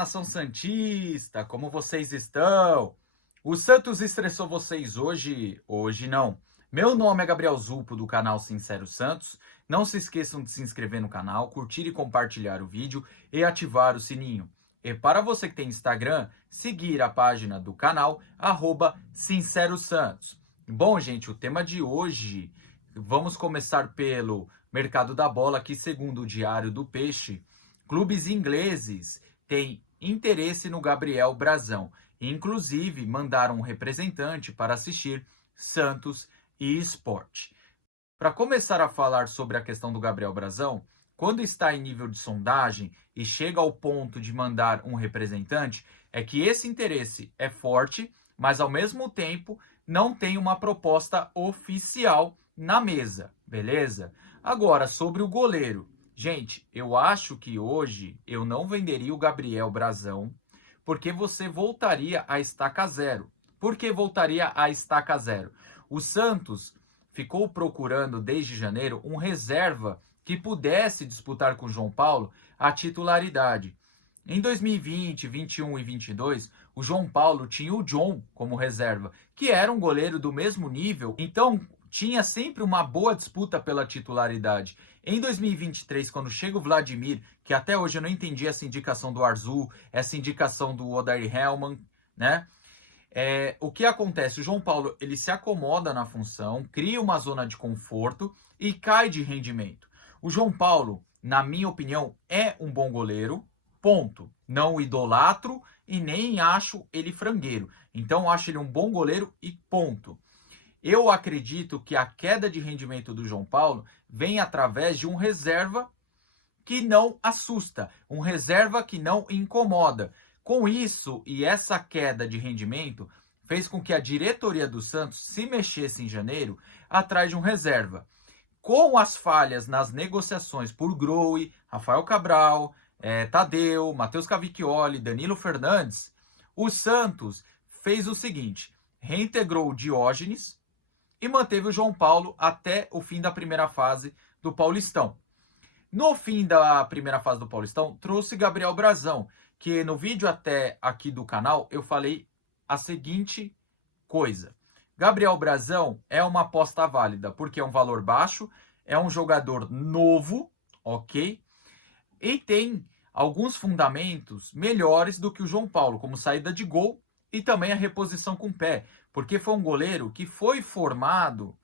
nação santista, como vocês estão? O Santos estressou vocês hoje? Hoje não. Meu nome é Gabriel Zupo, do canal Sincero Santos. Não se esqueçam de se inscrever no canal, curtir e compartilhar o vídeo e ativar o sininho. E para você que tem Instagram, seguir a página do canal, Sincero Santos. Bom, gente, o tema de hoje, vamos começar pelo mercado da bola, que segundo o Diário do Peixe, clubes ingleses têm interesse no Gabriel Brazão. Inclusive, mandaram um representante para assistir Santos e Sport. Para começar a falar sobre a questão do Gabriel Brazão, quando está em nível de sondagem e chega ao ponto de mandar um representante, é que esse interesse é forte, mas ao mesmo tempo não tem uma proposta oficial na mesa, beleza? Agora, sobre o goleiro. Gente, eu acho que hoje eu não venderia o Gabriel Brazão, porque você voltaria à estaca zero. Por que voltaria à estaca zero? O Santos ficou procurando desde janeiro um reserva que pudesse disputar com o João Paulo a titularidade. Em 2020, 21 e 22, o João Paulo tinha o John como reserva, que era um goleiro do mesmo nível, então tinha sempre uma boa disputa pela titularidade. Em 2023, quando chega o Vladimir, que até hoje eu não entendi essa indicação do Arzu, essa indicação do Odair Hellmann, né? O que acontece? O João Paulo ele se acomoda na função, cria uma zona de conforto e cai de rendimento. O João Paulo, na minha opinião, é um bom goleiro, ponto. Não o idolatro e nem acho ele frangueiro. Então acho ele um bom goleiro e ponto. Eu acredito que a queda de rendimento do João Paulo vem através de um reserva que não assusta, um reserva que não incomoda. Com isso e essa queda de rendimento, fez com que a diretoria do Santos se mexesse em janeiro atrás de um reserva. Com as falhas nas negociações por Grohe, Rafael Cabral, Tadeu, Matheus Cavicchioli, Danilo Fernandes, o Santos fez o seguinte: reintegrou o Diógenes e manteve o João Paulo até o fim da primeira fase do Paulistão. No fim da primeira fase do Paulistão, trouxe Gabriel Brazão, que no vídeo até aqui do canal eu falei a seguinte coisa. Gabriel Brazão é uma aposta válida, porque é um valor baixo, é um jogador novo, ok? E tem alguns fundamentos melhores do que o João Paulo, como saída de gol e também a reposição com o pé, porque foi um goleiro que foi formado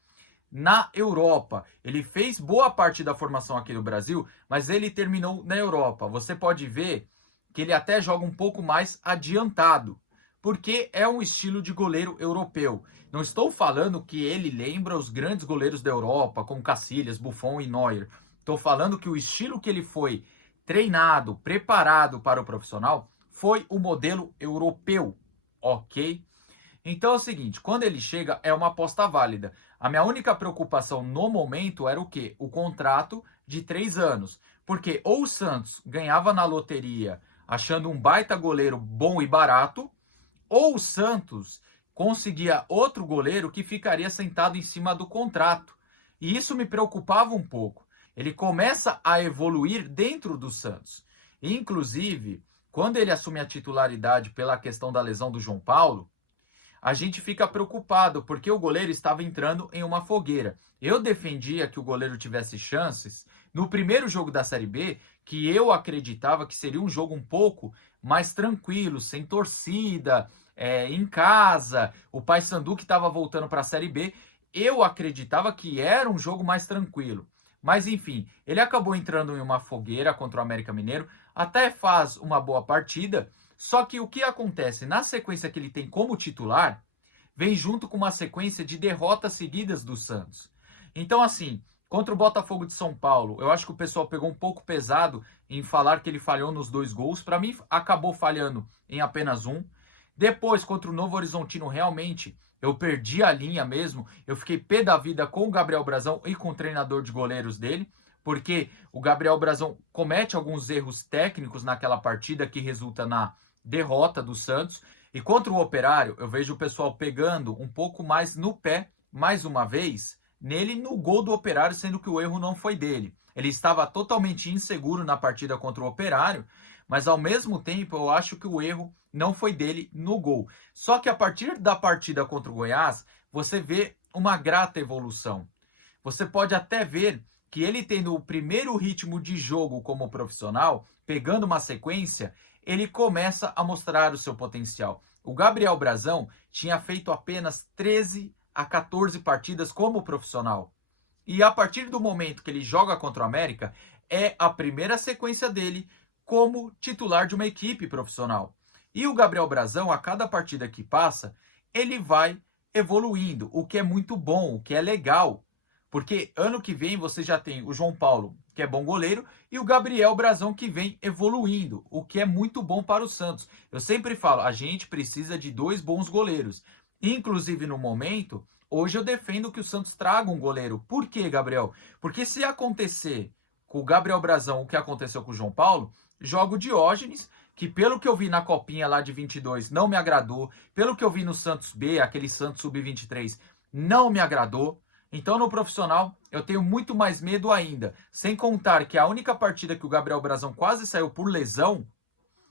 na Europa. Ele fez boa parte da formação aqui no Brasil, mas ele terminou na Europa. Você pode ver que ele até joga um pouco mais adiantado, porque é um estilo de goleiro europeu. Não estou falando que ele lembra os grandes goleiros da Europa, como Casillas, Buffon e Neuer. Estou falando que o estilo que ele foi treinado, preparado para o profissional, foi o modelo europeu, ok? Então é o seguinte, quando ele chega é uma aposta válida. A minha única preocupação no momento era o quê? O contrato de 3 anos. Porque ou o Santos ganhava na loteria achando um baita goleiro bom e barato, ou o Santos conseguia outro goleiro que ficaria sentado em cima do contrato. E isso me preocupava um pouco. Ele começa a evoluir dentro do Santos. Inclusive, quando ele assume a titularidade pela questão da lesão do João Paulo, a gente fica preocupado, porque o goleiro estava entrando em uma fogueira. Eu defendia que o goleiro tivesse chances no primeiro jogo da Série B, que eu acreditava que seria um jogo um pouco mais tranquilo, sem torcida, em casa, o Paysandu que estava voltando para a Série B, eu acreditava que era um jogo mais tranquilo. Mas enfim, ele acabou entrando em uma fogueira contra o América Mineiro, até faz uma boa partida, só que o que acontece? Na sequência que ele tem como titular, vem junto com uma sequência de derrotas seguidas do Santos. Então, assim, contra o Botafogo de São Paulo, eu acho que o pessoal pegou um pouco pesado em falar que ele falhou nos 2 gols. Para mim, acabou falhando em apenas um. Depois, contra o Novo Horizontino, realmente, eu perdi a linha mesmo. Eu fiquei pé da vida com o Gabriel Brazão e com o treinador de goleiros dele, porque o Gabriel Brazão comete alguns erros técnicos naquela partida que resulta na derrota do Santos. E contra o Operário, eu vejo o pessoal pegando um pouco mais no pé, mais uma vez, nele no gol do Operário, sendo que o erro não foi dele. Ele estava totalmente inseguro na partida contra o Operário, mas ao mesmo tempo eu acho que o erro não foi dele no gol. Só que a partir da partida contra o Goiás, você vê uma grata evolução. Você pode até ver que ele tendo o primeiro ritmo de jogo como profissional, pegando uma sequência, ele começa a mostrar o seu potencial. O Gabriel Brazão tinha feito apenas 13 a 14 partidas como profissional. E a partir do momento que ele joga contra o América, é a primeira sequência dele como titular de uma equipe profissional. E o Gabriel Brazão, a cada partida que passa, ele vai evoluindo, o que é muito bom, o que é legal. Porque ano que vem você já tem o João Paulo, que é bom goleiro, e o Gabriel Brazão, que vem evoluindo, o que é muito bom para o Santos. Eu sempre falo, a gente precisa de dois bons goleiros. Inclusive no momento, hoje eu defendo que o Santos traga um goleiro. Por quê, Gabriel? Porque se acontecer com o Gabriel Brazão o que aconteceu com o João Paulo, joga o Diógenes, que pelo que eu vi na copinha lá de 22 não me agradou, pelo que eu vi no Santos B, aquele Santos Sub-23, não me agradou. Então no profissional eu tenho muito mais medo ainda. Sem contar que a única partida que o Gabriel Brazão quase saiu por lesão,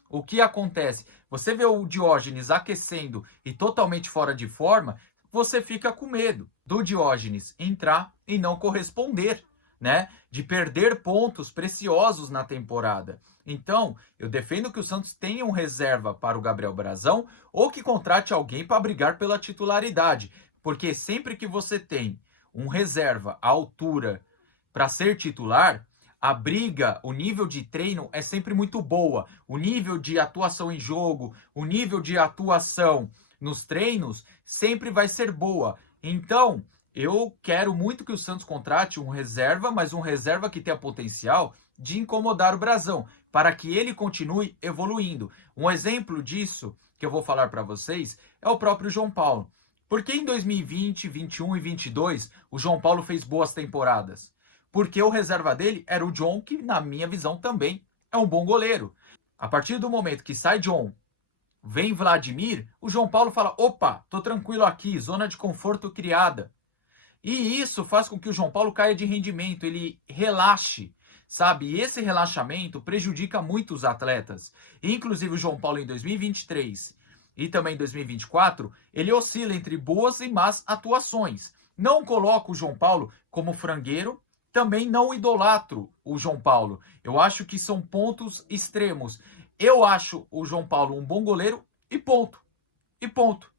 o que acontece? Você vê o Diógenes aquecendo e totalmente fora de forma, você fica com medo do Diógenes entrar e não corresponder, né? De perder pontos preciosos na temporada. Então, eu defendo que o Santos tenha um reserva para o Gabriel Brazão ou que contrate alguém para brigar pela titularidade. Porque sempre que você tem um reserva à altura para ser titular, a briga, o nível de treino é sempre muito boa. O nível de atuação em jogo, o nível de atuação nos treinos sempre vai ser boa. Então, eu quero muito que o Santos contrate um reserva, mas um reserva que tenha potencial de incomodar o Brazão, para que ele continue evoluindo. Um exemplo disso que eu vou falar para vocês é o próprio João Paulo. Porque em 2020, 21 e 22, o João Paulo fez boas temporadas? Porque o reserva dele era o John, que na minha visão também é um bom goleiro. A partir do momento que sai John, vem Vladimir, o João Paulo fala: opa, tô tranquilo aqui, zona de conforto criada. E isso faz com que o João Paulo caia de rendimento, ele relaxe, sabe? E esse relaxamento prejudica muito os atletas. Inclusive o João Paulo em 2023 e também em 2024, ele oscila entre boas e más atuações. Não coloco o João Paulo como frangueiro, também não idolatro o João Paulo. Eu acho que são pontos extremos. Eu acho o João Paulo um bom goleiro e ponto. E ponto.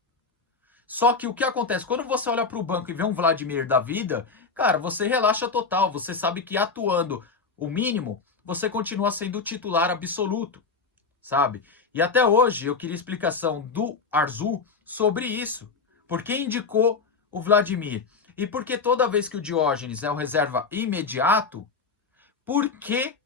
Só que o que acontece? Quando você olha para o banco e vê um Vladimir da vida, cara, você relaxa total. Você sabe que atuando o mínimo, você continua sendo titular absoluto, sabe? E até hoje eu queria explicação do Arzu sobre isso. Por que indicou o Vladimir? E por que toda vez que o Diógenes é o reserva imediato, por que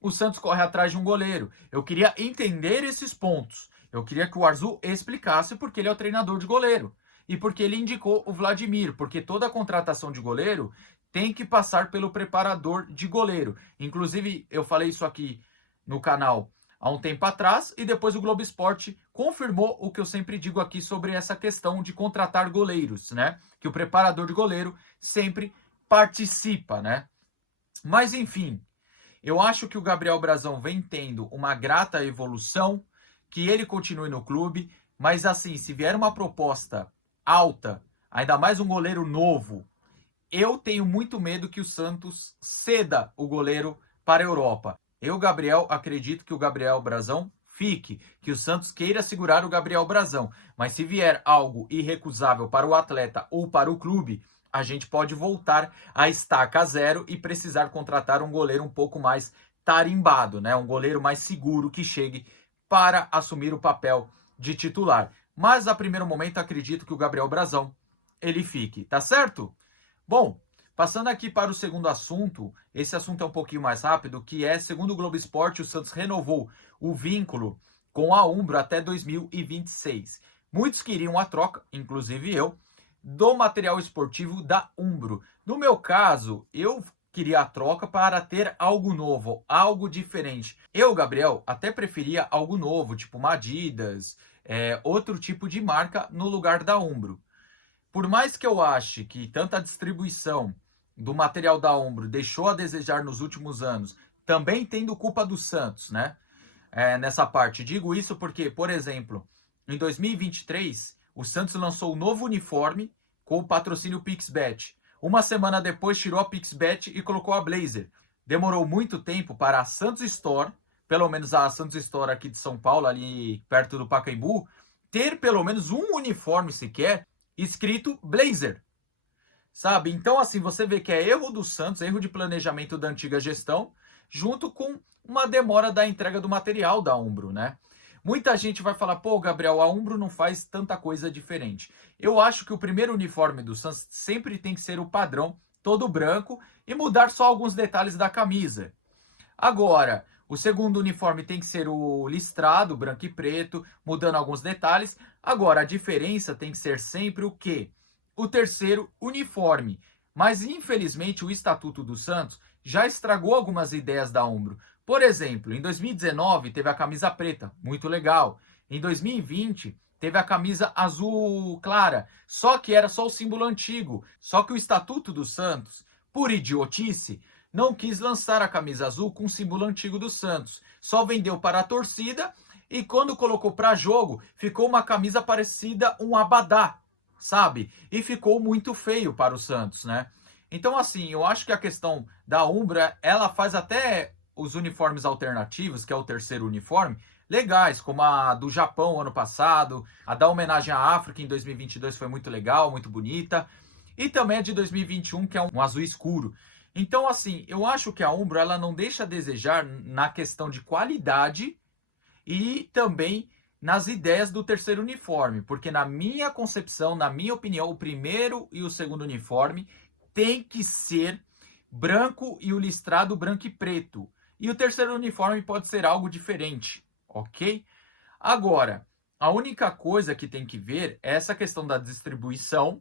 o Santos corre atrás de um goleiro? Eu queria entender esses pontos. Eu queria que o Arzu explicasse porque ele é o treinador de goleiro. E porque ele indicou o Vladimir, porque toda a contratação de goleiro tem que passar pelo preparador de goleiro. Inclusive, eu falei isso aqui no canal há um tempo atrás e depois o Globo Esporte confirmou o que eu sempre digo aqui sobre essa questão de contratar goleiros, né? Que o preparador de goleiro sempre participa, né? Mas enfim, eu acho que o Gabriel Brazão vem tendo uma grata evolução, que ele continue no clube, mas assim, se vier uma proposta alta, ainda mais um goleiro novo, eu tenho muito medo que o Santos ceda o goleiro para a Europa. Eu, Gabriel, acredito que o Gabriel Brazão fique, que o Santos queira segurar o Gabriel Brazão, mas se vier algo irrecusável para o atleta ou para o clube, a gente pode voltar a estaca zero e precisar contratar um goleiro um pouco mais tarimbado, né? Um goleiro mais seguro que chegue para assumir o papel de titular. Mas a primeiro momento acredito que o Gabriel Brazão ele fique, tá certo? Bom, passando aqui para o segundo assunto, esse assunto é um pouquinho mais rápido, que é, segundo o Globo Esporte, o Santos renovou o vínculo com a Umbro até 2026. Muitos queriam a troca, inclusive eu, do material esportivo da Umbro. No meu caso, eu queria a troca para ter algo novo, algo diferente. Eu, Gabriel, até preferia algo novo, tipo uma Adidas, outro tipo de marca no lugar da Umbro. Por mais que eu ache que tanta distribuição do material da Umbro deixou a desejar nos últimos anos, também tendo culpa do Santos, né? nessa parte. Digo isso porque, por exemplo, em 2023, o Santos lançou um novo uniforme com o patrocínio Pixbet. Uma semana depois, tirou a Pixbet e colocou a Blazer. Demorou muito tempo para a Santos Store, pelo menos a Santos Store aqui de São Paulo, ali perto do Pacaembu, ter pelo menos um uniforme sequer escrito Blazer. Sabe? Então, assim, você vê que é erro do Santos, erro de planejamento da antiga gestão, junto com uma demora da entrega do material da Umbro, né? Muita gente vai falar, pô, Gabriel, a Umbro não faz tanta coisa diferente. Eu acho que o primeiro uniforme do Santos sempre tem que ser o padrão, todo branco, e mudar só alguns detalhes da camisa. Agora, o segundo uniforme tem que ser o listrado, branco e preto, mudando alguns detalhes. Agora, a diferença tem que ser sempre o quê? O terceiro uniforme. Mas, infelizmente, o Estatuto do Santos já estragou algumas ideias da Umbro. Por exemplo, em 2019 teve a camisa preta, muito legal. Em 2020 teve a camisa azul clara, só que era só o símbolo antigo. Só que o Estatuto do Santos, por idiotice, não quis lançar a camisa azul com o símbolo antigo do Santos. Só vendeu para a torcida e quando colocou para jogo, ficou uma camisa parecida um abadá, sabe? E ficou muito feio para o Santos, né? Então, assim, eu acho que a questão da Umbra, ela faz até os uniformes alternativos, que é o terceiro uniforme, legais, como a do Japão ano passado, a da homenagem à África em 2022 foi muito legal, muito bonita, e também a de 2021, que é um azul escuro. Então, assim, eu acho que a Umbro ela não deixa a desejar na questão de qualidade e também nas ideias do terceiro uniforme, porque na minha concepção, na minha opinião, o primeiro e o segundo uniforme tem que ser branco e o listrado branco e preto. E o terceiro uniforme pode ser algo diferente, ok? Agora, a única coisa que tem que ver é essa questão da distribuição,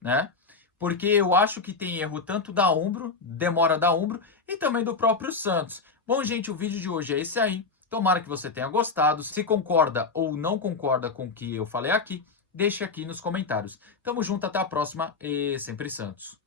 né? Porque eu acho que tem erro tanto da Umbro, demora da Umbro, e também do próprio Santos. Bom, gente, o vídeo de hoje é esse aí. Tomara que você tenha gostado. Se concorda ou não concorda com o que eu falei aqui, deixe aqui nos comentários. Tamo junto, até a próxima e sempre Santos.